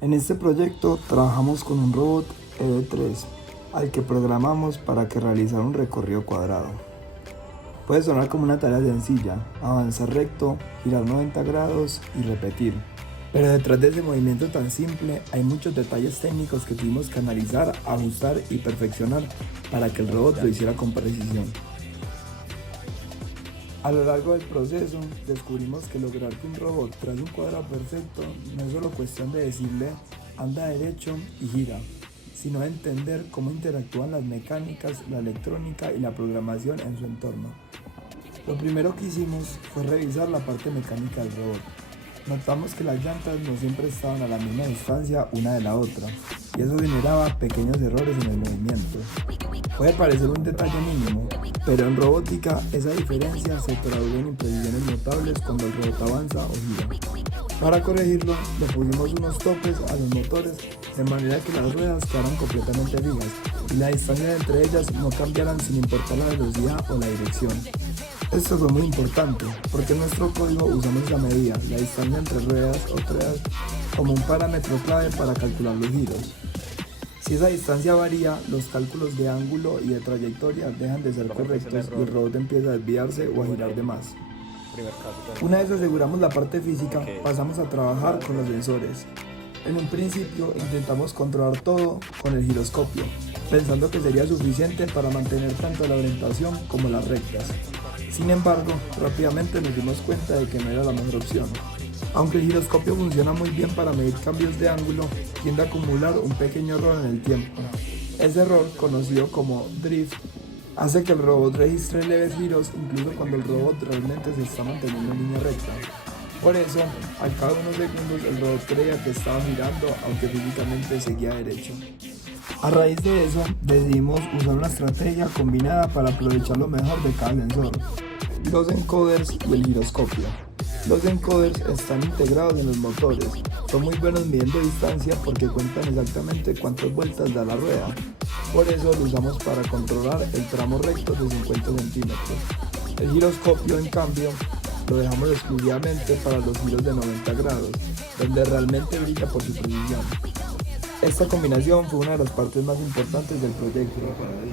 En este proyecto trabajamos con un robot EV3 al que programamos para que realizara un recorrido cuadrado. Puede sonar como una tarea sencilla: avanzar recto, girar 90 grados y repetir. Pero detrás de ese movimiento tan simple hay muchos detalles técnicos que tuvimos que analizar, ajustar y perfeccionar para que el robot lo hiciera con precisión. A lo largo del proceso descubrimos que lograr que un robot trace un cuadrado perfecto no es solo cuestión de decirle anda derecho y gira, sino de entender cómo interactúan las mecánicas, la electrónica y la programación en su entorno. Lo primero que hicimos fue revisar la parte mecánica del robot. Notamos que las llantas no siempre estaban a la misma distancia una de la otra, y eso generaba pequeños errores en el movimiento. Puede parecer un detalle mínimo, pero en robótica esa diferencia se traduce en imprecisiones notables cuando el robot avanza o gira. Para corregirlo, le pusimos unos topes a los motores de manera que las ruedas quedaran completamente fijas y la distancia entre ellas no cambiaran sin importar la velocidad o la dirección. Esto fue muy importante, porque en nuestro código usamos la medida, la distancia entre ruedas o treads, como un parámetro clave para calcular los giros. Si esa distancia varía, los cálculos de ángulo y de trayectoria dejan de ser correctos y el robot empieza a desviarse o a girar de más. Una vez aseguramos la parte física, pasamos a trabajar con los sensores. En un principio intentamos controlar todo con el giroscopio, pensando que sería suficiente para mantener tanto la orientación como las rectas. Sin embargo, rápidamente nos dimos cuenta de que no era la mejor opción. Aunque el giroscopio funciona muy bien para medir cambios de ángulo, tiende a acumular un pequeño error en el tiempo. Ese error, conocido como drift, hace que el robot registre leves giros incluso cuando el robot realmente se está manteniendo en línea recta. Por eso, al cabo de unos segundos el robot creía que estaba girando aunque físicamente seguía derecho. A raíz de eso, decidimos usar una estrategia combinada para aprovechar lo mejor de cada sensor: los encoders y el giroscopio. Los encoders están integrados en los motores. Son muy buenos midiendo distancia porque cuentan exactamente cuántas vueltas da la rueda. Por eso lo usamos para controlar el tramo recto de 50 centímetros. El giroscopio, en cambio, lo dejamos exclusivamente para los giros de 90 grados, donde realmente brilla por su precisión. Esta combinación fue una de las partes más importantes del proyecto,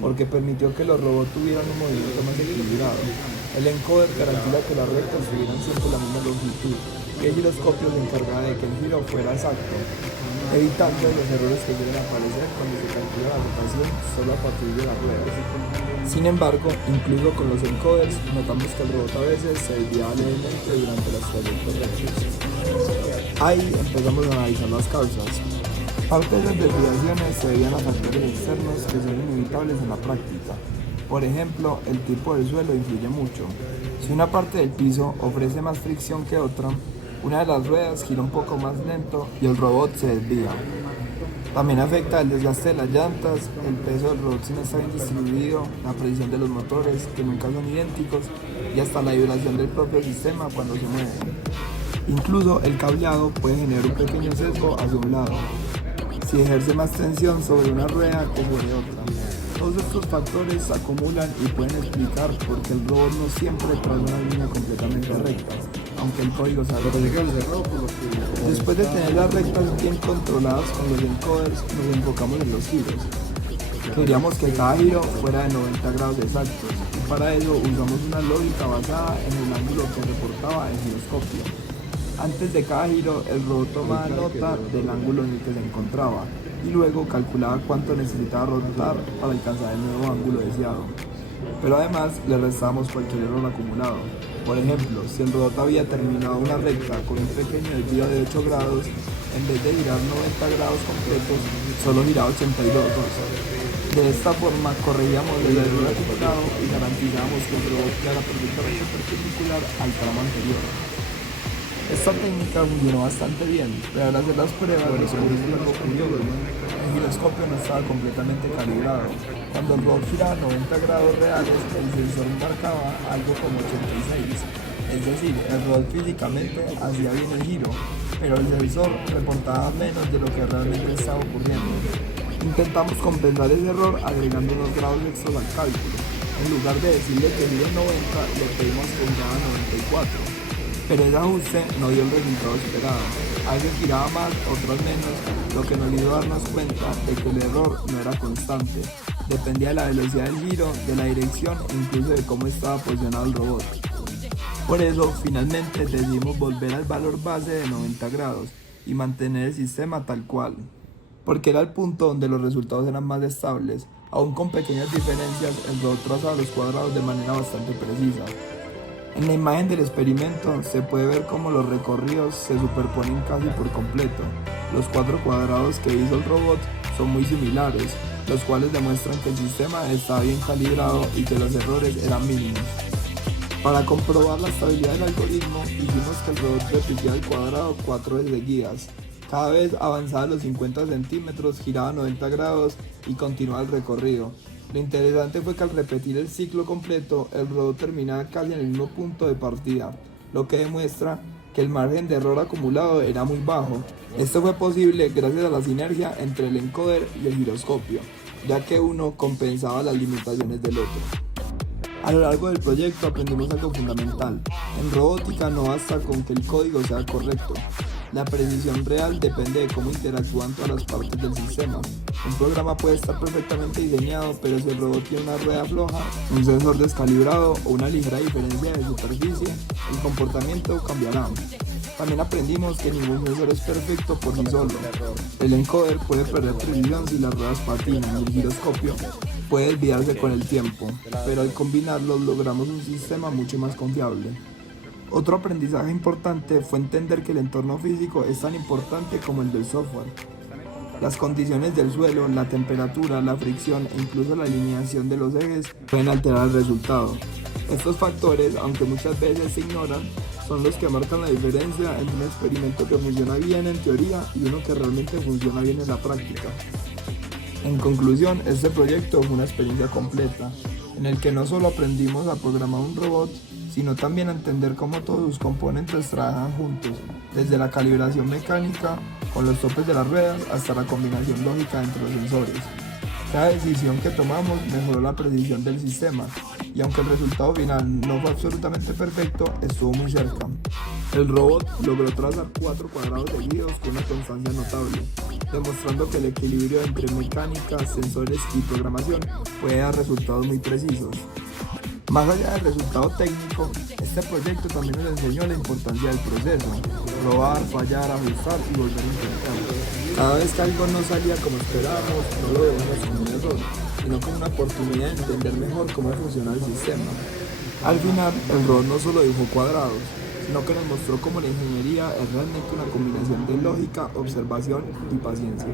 porque permitió que los robots tuvieran un movimiento más equilibrado. El encoder garantiza que las rectas tuvieran siempre la misma longitud, y el giroscopio se encargaba de que el giro fuera exacto, evitando los errores que suelen aparecer cuando se calcula la rotación solo a partir de las ruedas. Sin embargo, incluso con los encoders, notamos que el robot a veces se desviaba levemente durante las trayectorias. Ahí empezamos a analizar las causas. Parte de las desviaciones se debían a factores externos que son inevitables en la práctica. Por ejemplo, el tipo del suelo influye mucho. Si una parte del piso ofrece más fricción que otra, una de las ruedas gira un poco más lento y el robot se desvía. También afecta el desgaste de las llantas, el peso del robot si no está bien distribuido, la precisión de los motores, que nunca son idénticos, y hasta la vibración del propio sistema cuando se mueve. Incluso el cableado puede generar un pequeño sesgo hacia un lado, si ejerce más tensión sobre una rueda que sobre otra. Todos estos factores se acumulan y pueden explicar por qué el robot no siempre trae una línea completamente recta, aunque el código sabe. Después de tener las rectas bien controladas con los encoders, nos enfocamos en los giros. Queríamos que cada giro fuera de 90 grados exactos, y para ello usamos una lógica basada en el ángulo que reportaba el giroscopio. Antes de cada giro, el robot tomaba nota del ángulo en el que se encontraba y luego calculaba cuánto necesitaba rotar para alcanzar el nuevo ángulo deseado. Pero además le restábamos cualquier error acumulado. Por ejemplo, si el robot había terminado una recta con un pequeño desvío de 8 grados, en vez de girar 90 grados completos, solo giraba 82 grados. De esta forma corregíamos el error acumulado y garantizábamos que el robot quedara perfectamente perpendicular al tramo anterior. Esta técnica funcionó bastante bien, pero al hacer las pruebas descubrimos algo curioso: el giroscopio no estaba completamente calibrado. Cuando el robot giraba 90 grados reales, el sensor marcaba algo como 86. Es decir, el robot físicamente hacía bien el giro, pero el sensor reportaba menos de lo que realmente estaba ocurriendo. Intentamos compensar ese error agregando unos grados extras al cálculo. En lugar de decirle que gire 90, le pedimos que girara 94. Pero el ajuste no dio el resultado esperado. A veces giraba más, otras menos, lo que nos hizo darnos cuenta de que el error no era constante. Dependía de la velocidad del giro, de la dirección e incluso de cómo estaba posicionado el robot. Por eso, finalmente decidimos volver al valor base de 90 grados y mantener el sistema tal cual, porque era el punto donde los resultados eran más estables. Aún con pequeñas diferencias, el robot trazaba los cuadrados de manera bastante precisa. En la imagen del experimento se puede ver cómo los recorridos se superponen casi por completo. Los 4 cuadrados que hizo el robot son muy similares, los cuales demuestran que el sistema estaba bien calibrado y que los errores eran mínimos. Para comprobar la estabilidad del algoritmo, hicimos que el robot repitiera el cuadrado 4 veces seguidas. Cada vez avanzaba los 50 centímetros, giraba 90 grados y continuaba el recorrido. Lo interesante fue que al repetir el ciclo completo, el robot terminaba casi en el mismo punto de partida, lo que demuestra que el margen de error acumulado era muy bajo. Esto fue posible gracias a la sinergia entre el encoder y el giroscopio, ya que uno compensaba las limitaciones del otro. A lo largo del proyecto aprendimos algo fundamental. En robótica no basta con que el código sea correcto. La precisión real depende de cómo interactúan todas las partes del sistema. Un programa puede estar perfectamente diseñado, pero si el robot tiene una rueda floja, un sensor descalibrado o una ligera diferencia de superficie, el comportamiento cambiará. También aprendimos que ningún sensor es perfecto por sí solo. El encoder puede perder precisión si las ruedas patinan y el giroscopio puede desviarse con el tiempo, pero al combinarlos logramos un sistema mucho más confiable. Otro aprendizaje importante fue entender que el entorno físico es tan importante como el del software. Las condiciones del suelo, la temperatura, la fricción e incluso la alineación de los ejes pueden alterar el resultado. Estos factores, aunque muchas veces se ignoran, son los que marcan la diferencia entre un experimento que funciona bien en teoría y uno que realmente funciona bien en la práctica. En conclusión, este proyecto fue una experiencia completa, en el que no solo aprendimos a programar un robot, sino también a entender cómo todos sus componentes trabajan juntos, desde la calibración mecánica, con los topes de las ruedas, hasta la combinación lógica entre los sensores. Cada decisión que tomamos mejoró la precisión del sistema, y aunque el resultado final no fue absolutamente perfecto, estuvo muy cerca. El robot logró trazar 4 cuadrados seguidos con una constancia notable, demostrando que el equilibrio entre mecánica, sensores y programación puede dar resultados muy precisos. Más allá del resultado técnico, este proyecto también nos enseñó la importancia del proceso: probar, fallar, ajustar y volver a intentar. Cada vez que algo no salía como esperábamos, no lo vemos como un error, sino como una oportunidad de entender mejor cómo funciona el sistema. Al final, el robot no solo dibujó cuadrados, sino que nos mostró cómo la ingeniería es realmente una combinación de lógica, observación y paciencia.